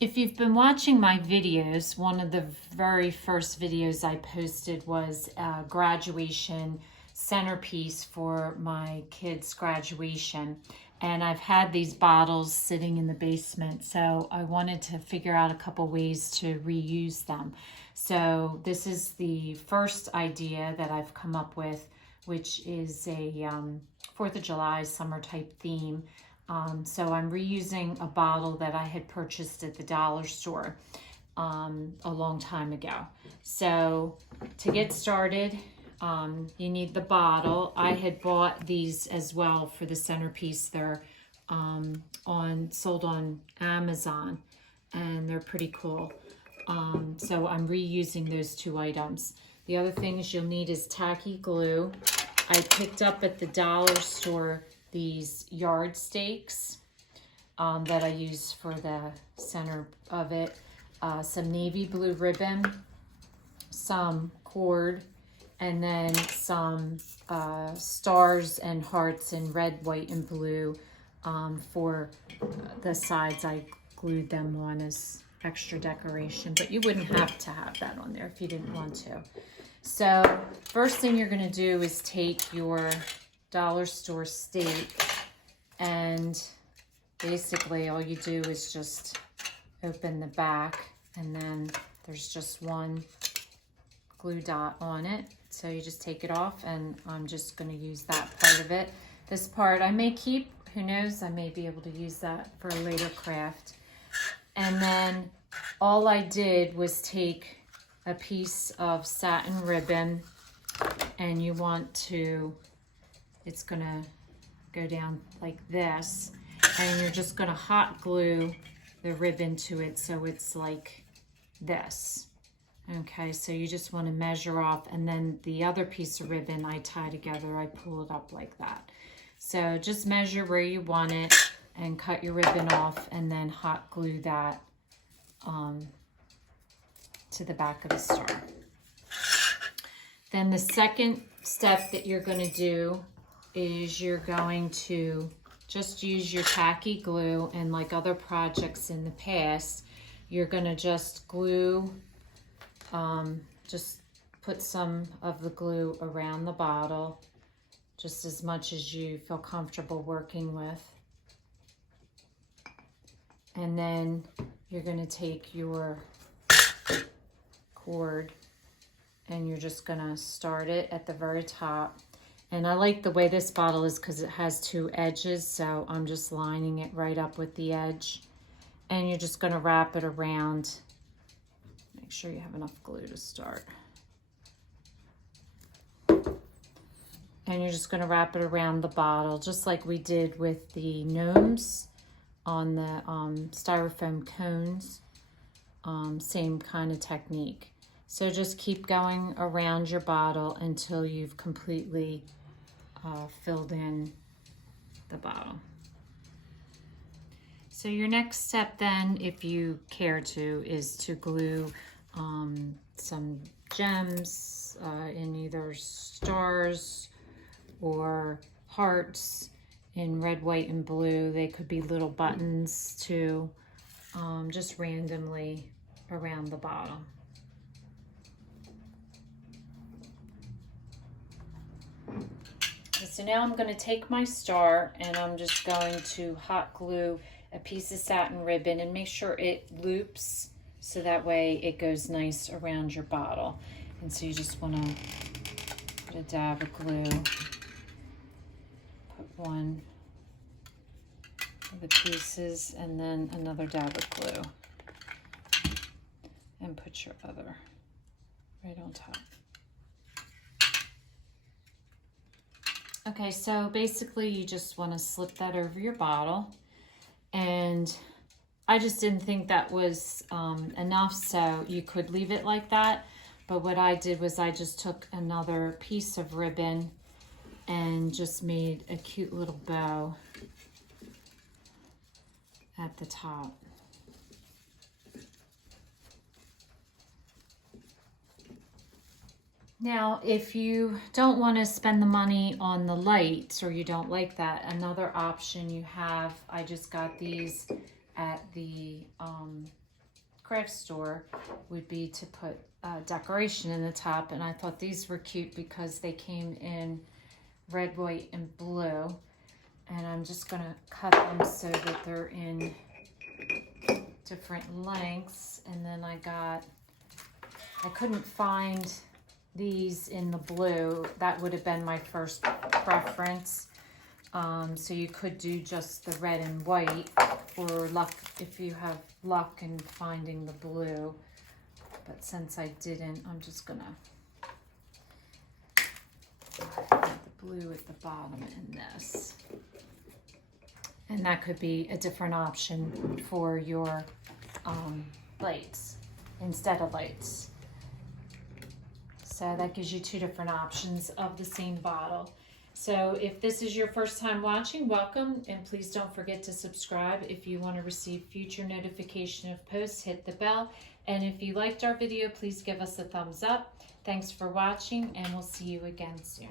If you've been watching my videos, one of the very first videos I posted was a graduation centerpiece for my kids' graduation. And I've had these bottles sitting in the basement, so I wanted to figure out a couple ways to reuse them. So this is the first idea that I've come up with, which is a 4th of July summer type theme. So I'm reusing a bottle that I had purchased at the dollar store a long time ago. So to get started, you need the bottle. I had bought these as well for the centerpiece. They're sold on Amazon, and they're pretty cool. So I'm reusing those two items. The other things you'll need is tacky glue. I picked up at the dollar store these yard stakes that I use for the center of it, some navy blue ribbon, some cord, and then some stars and hearts in red, white, and blue for the sides. I glued them on as extra decoration, but you wouldn't have to have that on there if you didn't want to. So first thing you're going to do is take your dollar store stake, and basically all you do is just open the back, and then there's just one glue dot on it. So you just take it off, and I'm just going to use that part of it. This part I may keep, who knows, I may be able to use that for a later craft. And then all I did was take a piece of satin ribbon, and you want to, it's gonna go down like this, and you're just gonna hot glue the ribbon to it so it's like this. Okay, so you just want to measure off, and then the other piece of ribbon I tie together, I pull it up like that. So just measure where you want it and cut your ribbon off, and then hot glue that to the back of the star. Then the second step that you're going to do is you're going to just use your tacky glue, and like other projects in the past, you're going to just glue, just put some of the glue around the bottle, just as much as you feel comfortable working with. And then you're going to take your cord, and you're just going to start it at the very top. And I like the way this bottle is because it has two edges, so I'm just lining it right up with the edge. And you're just going to wrap it around. Make sure you have enough glue to start. And you're just going to wrap it around the bottle, just like we did with the gnomes on the styrofoam cones. Same kind of technique. So just keep going around your bottle until you've completely filled in the bottle. So your next step then, if you care to, is to glue some gems in either stars or hearts in red, white, and blue. They could be little buttons too, just randomly around the bottle. So now I'm going to take my star, and I'm just going to hot glue a piece of satin ribbon and make sure it loops so that way it goes nice around your bottle. And so you just want to put a dab of glue, put one of the pieces, and then another dab of glue, and put your other right on top. Okay, so basically you just want to slip that over your bottle, and I just didn't think that was enough, so you could leave it like that. But what I did was I just took another piece of ribbon and just made a cute little bow at the top. Now, if you don't want to spend the money on the lights, or you don't like that, another option you have, I just got these at the craft store would be to put decoration in the top, and I thought these were cute because they came in red, white, and blue. And I'm just going to cut them so that they're in different lengths. And then I couldn't find these in the blue. That would have been my first preference. So you could do just the red and white, or luck if you have luck in finding the blue. But since I didn't, I'm just going to put the blue at the bottom in this. And that could be a different option for your lights instead of lights. So that gives you two different options of the same bottle. So if this is your first time watching, welcome, and please don't forget to subscribe. If you want to receive future notification of posts, hit the bell. And if you liked our video, please give us a thumbs up. Thanks for watching, and we'll see you again soon.